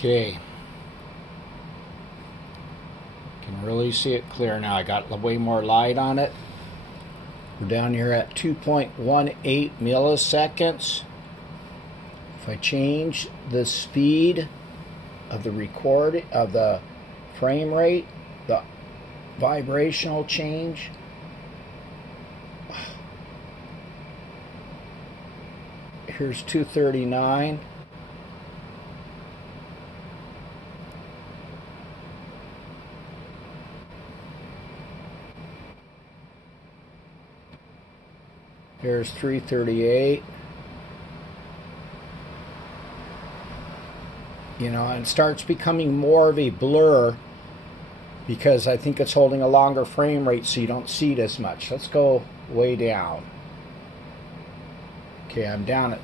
Okay. Can really see it clear now. I got way more light on it. We're down here at 2.18 milliseconds. If I change the speed of the frame rate, the vibrational change, here's 239. Here's 338. You know, and it starts becoming more of a blur because I think it's holding a longer frame rate so you don't see it as much. Let's go way down. Okay, I'm down at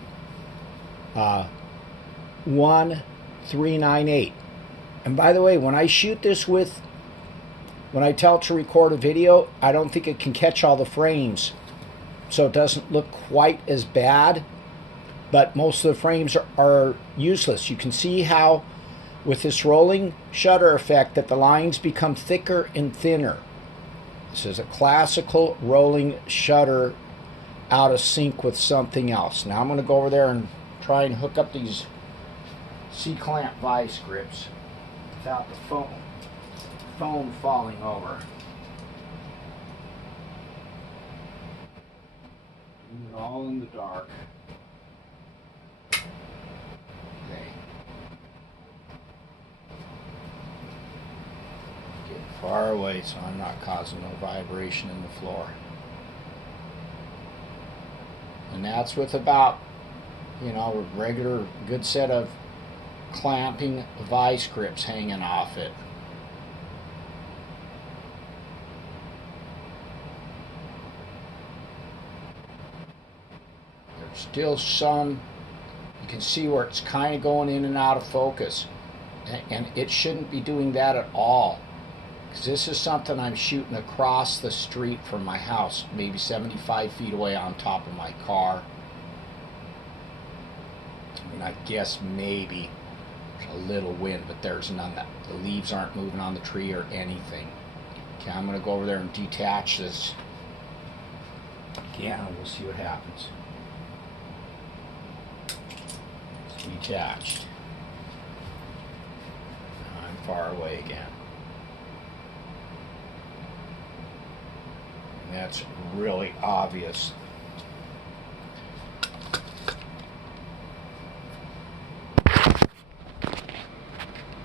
1398. And by the way, when I shoot this when I tell it to record a video, I don't think it can catch all the frames. So it doesn't look quite as bad, but most of the frames are useless. You can see how with this rolling shutter effect that the lines become thicker and thinner. This is a classical rolling shutter out of sync with something else. Now I'm going to go over there and try and hook up these C-clamp vice grips without the phone falling over. Doing it all in the dark. Okay. Get far away so I'm not causing no vibration in the floor. And that's with about, you know, a regular good set of clamping vice grips hanging off it. There's still some, you can see where it's kind of going in and out of focus, and it shouldn't be doing that at all, because this is something I'm shooting across the street from my house, maybe 75 feet away on top of my car. I mean, I guess maybe there's a little wind, but there's none. The leaves aren't moving on the tree or anything. Okay, I'm going to go over there and detach this. Yeah, we'll see what happens. It's detached. I'm far away again. And that's really obvious